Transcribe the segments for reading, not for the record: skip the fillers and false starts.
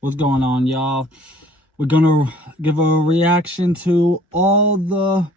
What's going on, y'all? We're gonna give a reaction to all the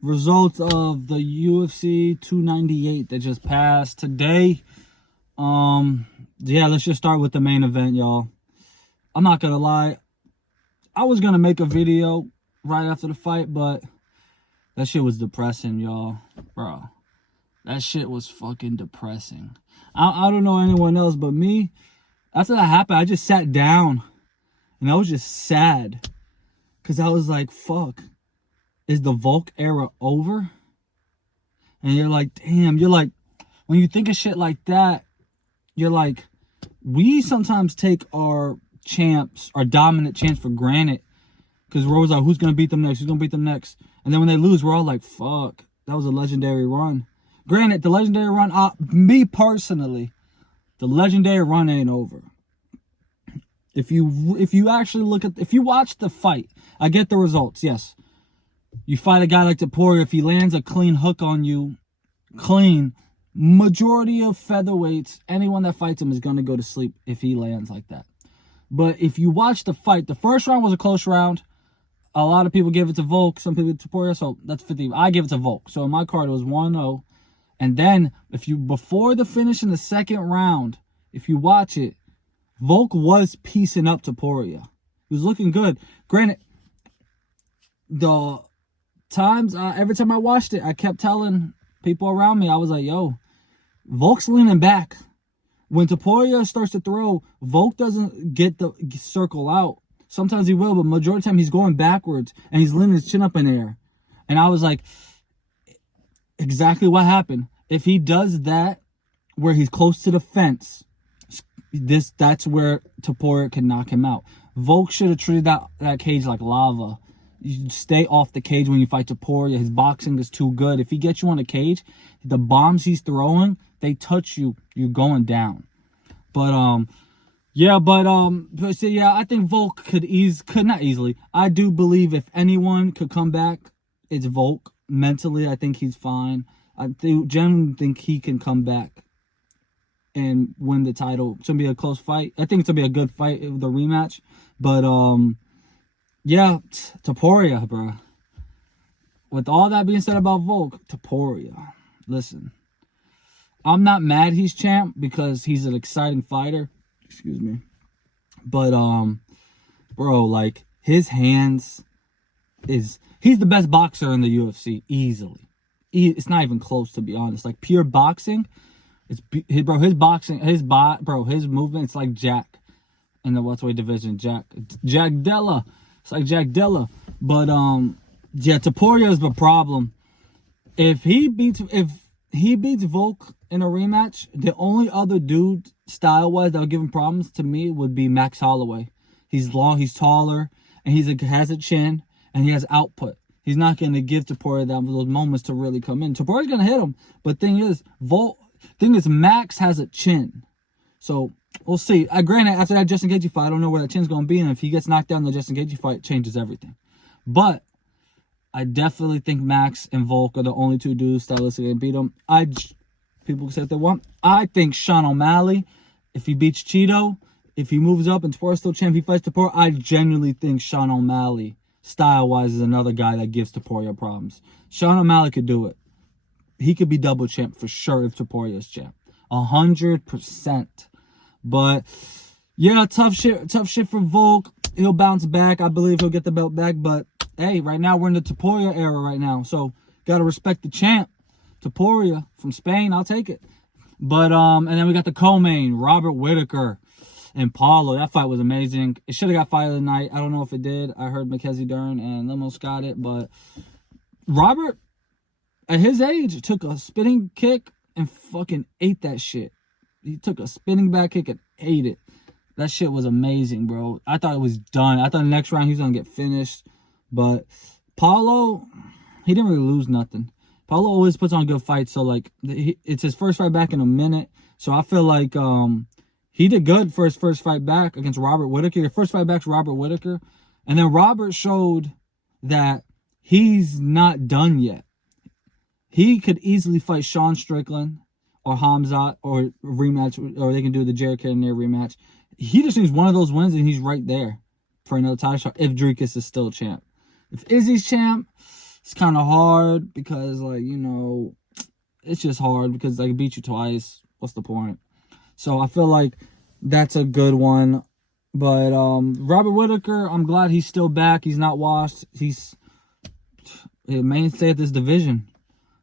results of the UFC 298 that just passed today. Yeah, let's just start with the main event, y'all. I'm not gonna lie, I was gonna make a video right after the fight, but that shit was depressing, y'all. Bro, that shit was fucking depressing. I don't know anyone else, but me, after that happened, I just sat down and I was just sad. Because I was like, fuck, is the Volk era over? And you're like, damn, you're like, when you think of shit like that, you're like, we sometimes take our champs, our dominant champs for granted. Because we're always like, who's going to beat them next? Who's going to beat them next? And then when they lose, we're all like, fuck, that was a legendary run. Granted, the legendary run, me personally, the legendary run ain't over. If you actually look at, if you watch the fight, I get the results, yes. You fight a guy like TOPURIA, if he lands a clean hook on you, clean, majority of featherweights, anyone that fights him is going to go to sleep if he lands like that. But if you watch the fight, the first round was a close round. A lot of people gave it to Volk, some people to TOPURIA, so that's 50. I give it to Volk. So in my card, it was 1-0. And then, before the finish in the second round, if you watch it, Volk was piecing up TOPURIA. He was looking good. Granted, the times, every time I watched it, I kept telling people around me, I was like, yo, Volk's leaning back. When TOPURIA starts to throw, Volk doesn't get the circle out. Sometimes he will, but majority of the time he's going backwards and he's leaning his chin up in the air. And I was like, exactly what happened. If he does that, where he's close to the fence, that's where TOPURIA can knock him out. Volk should have treated that cage like lava. You stay off the cage when you fight TOPURIA. His boxing is too good. If he gets you on the cage, the bombs he's throwing, they touch you, you're going down. But I think Volk could not easily. I do believe if anyone could come back, it's Volk. Mentally, I think he's fine. I genuinely think he can come back and win the title. It's gonna be a close fight. I think it's gonna be a good fight, the rematch. But yeah, TOPURIA, bro. With all that being said about Volk, TOPURIA. Listen, I'm not mad he's champ because he's an exciting fighter. Excuse me. But bro, like his hands he's the best boxer in the UFC easily. It's not even close, to be honest. Like pure boxing, his movement, it's like Jack in the welterweight division. Jack Della. It's like Jack Della. But yeah, TOPURIA is the problem. If he beats Volk in a rematch, the only other dude style-wise that would give him problems to me would be Max Holloway. He's long, he's taller, and has a chin, and he has output. He's not going to give TOPURIA those moments to really come in. TOPURIA's going to hit him, but thing is, Max has a chin. So we'll see. Granted, after that Justin Gaethje fight, I don't know where that chin's going to be, and if he gets knocked down in the Justin Gaethje fight, it changes everything. But I definitely think Max and Volk are the only two dudes stylistically beat him. People can say what they want. I think Sean O'Malley, if he beats Cheeto, if he moves up and TOPURIA's still champ, he fights TOPURIA, I genuinely think Sean O'Malley, style-wise, is another guy that gives TOPURIA problems. Sean O'Malley could do it. He could be double champ for sure if TOPURIA is champ. 100%. But yeah, tough shit for Volk. He'll bounce back. I believe he'll get the belt back. But hey, right now we're in the TOPURIA era right now. So gotta respect the champ. TOPURIA from Spain, I'll take it. But and then we got the co-main, Robert Whittaker and Paulo. That fight was amazing. It should have got fight of the night. I don't know if it did. I heard Mackenzie Dern and Limos got it, but Robert, at his age, took a spinning kick and fucking ate that shit. He took a spinning back kick and ate it. That shit was amazing, bro. I thought it was done. I thought the next round he was going to get finished. But Paulo, he didn't really lose nothing. Paulo always puts on good fights. So, like, it's his first fight back in a minute. So, I feel like he did good for his first fight back against Robert Whittaker. Your first fight back's Robert Whittaker. And then Robert showed that he's not done yet. He could easily fight Sean Strickland or Hamzat or rematch, or they can do the Jared Cannonier rematch. he just needs one of those wins and he's right there for another title shot if Dricus is still champ. If Izzy's champ, it's kind of hard because, like, you know, it's just hard because I beat you twice. What's the point? So I feel like that's a good one. But Robert Whittaker, I'm glad he's still back. He's not washed. He's a mainstay of this division.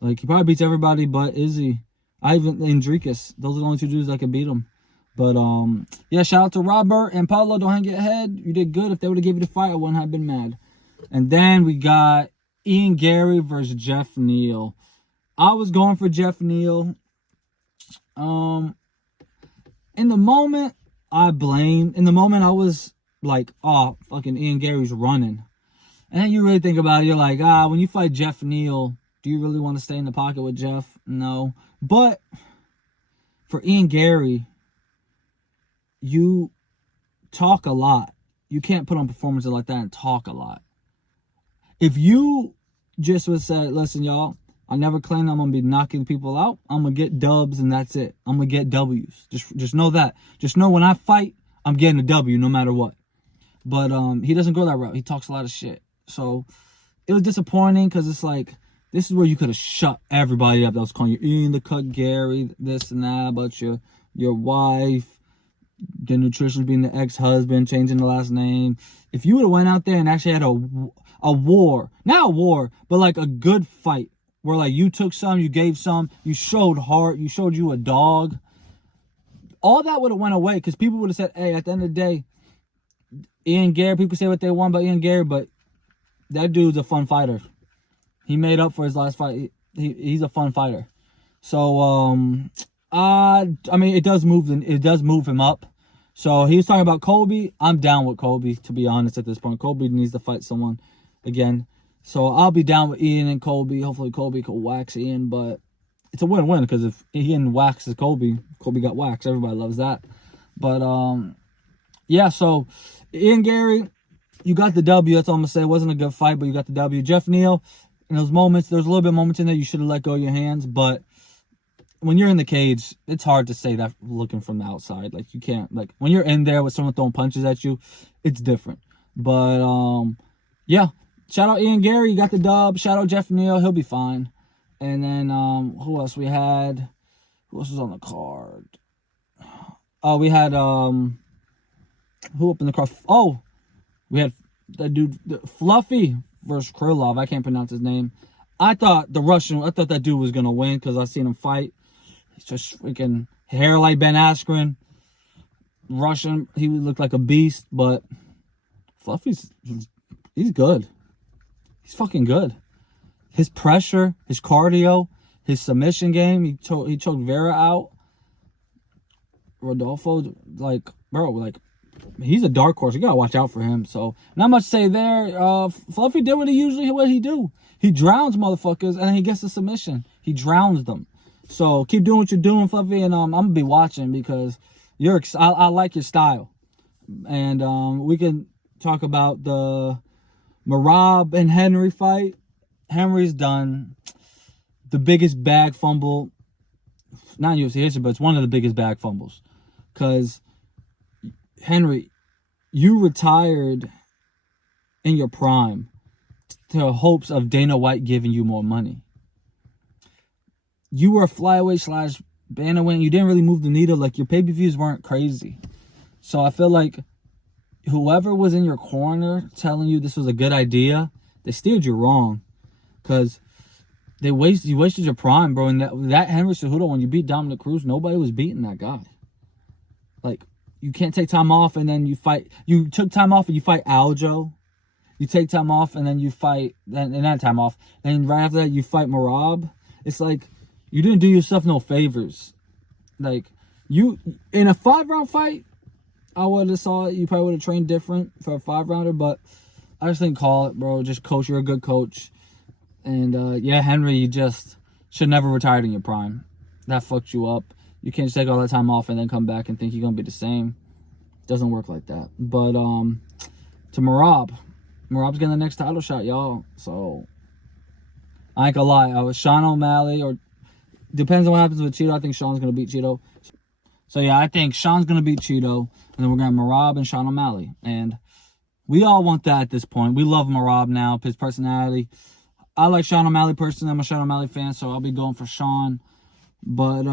Like, he probably beats everybody but Izzy. And Dricus. Those are the only two dudes that can beat him. But, yeah, shout out to Robert and Paulo. Don't hang your head. You did good. If they would have given you the fight, I wouldn't have been mad. And then we got Ian Gary versus Jeff Neal. I was going for Jeff Neal. In the moment, I was like, oh, fucking Ian Gary's running. And then you really think about it, you're like, when you fight Jeff Neal, do you really want to stay in the pocket with Jeff? No. But for Ian Gary, you talk a lot. You can't put on performances like that and talk a lot. If you just would say, listen, y'all, I never claimed I'm going to be knocking people out. I'm going to get dubs and that's it. I'm going to get W's. Just know that. Just know when I fight, I'm getting a W no matter what. But he doesn't go that route. He talks a lot of shit. So it was disappointing because it's like, this is where you could have shut everybody up that was calling you Ian the Cut Gary, this and that about your wife, the nutrition being the ex-husband, changing the last name. If you would have went out there and actually had a war, not a war, but like a good fight, where like you took some, you gave some, you showed heart, you showed you a dog, all that would have went away because people would have said, hey, at the end of the day, Ian Gary, people say what they want about Ian Gary, but that dude's a fun fighter. He made up for his last fight. He's a fun fighter. So, I mean, it does move him up. So he was talking about Colby. I'm down with Colby, to be honest, at this point. Colby needs to fight someone again. So I'll be down with Ian and Colby. Hopefully Colby could wax Ian, but it's a win-win because if Ian waxes Colby, Colby got waxed. Everybody loves that. But, yeah, so Ian Gary, you got the W. That's all I'm going to say. It wasn't a good fight, but you got the W. Jeff Neal, in those moments, there's a little bit of moments in there you should have let go of your hands, but when you're in the cage, it's hard to say that looking from the outside. Like, you can't, like, when you're in there with someone throwing punches at you, it's different. But, yeah, shout out Ian Gary, you got the dub. Shout out Jeff Neal, he'll be fine. And then, who else we had? Who else was on the card? Oh, we had, who opened the card? Oh, we had that dude, Fluffy versus Krylov. I can't pronounce his name. I thought that dude was going to win because I seen him fight. He's just freaking hair like Ben Askren. Russian. He looked like a beast, but Fluffy's, he's good. He's fucking good. His pressure, his cardio, his submission game. He choked Vera out. Rodolfo, like, bro, like, he's a dark horse. You gotta watch out for him. So not much to say there. Fluffy did what he do. He drowns motherfuckers and then he gets the submission. He drowns them. So keep doing what you're doing, Fluffy, and I'm gonna be watching because I like your style. And we can talk about the Merab and Henry fight. Henry's done the biggest bag fumble, not in UFC history, but it's one of the biggest bag fumbles. Because Henry, you retired in your prime to hopes of Dana White giving you more money. You were a flyweight / bantamweight. You didn't really move the needle. Like, your pay-per-views weren't crazy. So I feel like whoever was in your corner telling you this was a good idea, they steered you wrong. Because you wasted your prime, bro. And that Henry Cejudo, when you beat Dominic Cruz, nobody was beating that guy. Like, you can't take time off and then you fight. You took time off and you fight Aljo. You take time off and then you fight, and not time off. And right after that, you fight Merab. It's like, you didn't do yourself no favors. Like, you, in a 5-round fight, I would have saw it. You probably would have trained different for a 5-rounder, but I just didn't call it, bro. Just coach. You're a good coach. And, yeah, Henry, you just should never retired in your prime. That fucked you up. You can't just take all that time off and then come back and think you're going to be the same. Doesn't work like that. But, to Merab's getting the next title shot, y'all. So, I ain't gonna lie. Sean O'Malley, or depends on what happens with Cheeto. I think Sean's going to beat Cheeto. So yeah, I think Sean's gonna beat Cheeto, and then we're gonna have Merab and Sean O'Malley, and we all want that at this point. We love Merab now, his personality. I like Sean O'Malley personally. I'm a Sean O'Malley fan, so I'll be going for Sean. But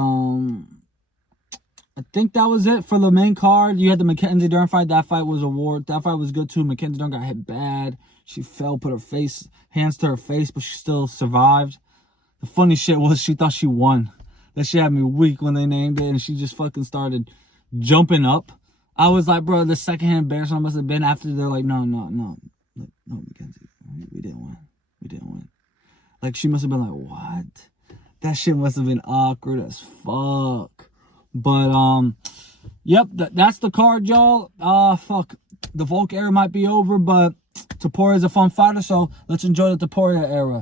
I think that was it for the main card. You had the Mackenzie Dern fight. That fight was That fight was good too. Mackenzie Dern got hit bad. She fell, put her hands to her face, but she still survived. The funny shit was she thought she won. That shit had me weak when they named it, and she just fucking started jumping up. I was like, bro, the second hand embarrassment must have been after they're like, no, Mackenzie, we didn't win. We didn't win. Like, she must have been like, what? That shit must have been awkward as fuck. But, yep, that's the card, y'all. Fuck. The Volk era might be over, but Topuria is a fun fighter, so let's enjoy the Topuria era.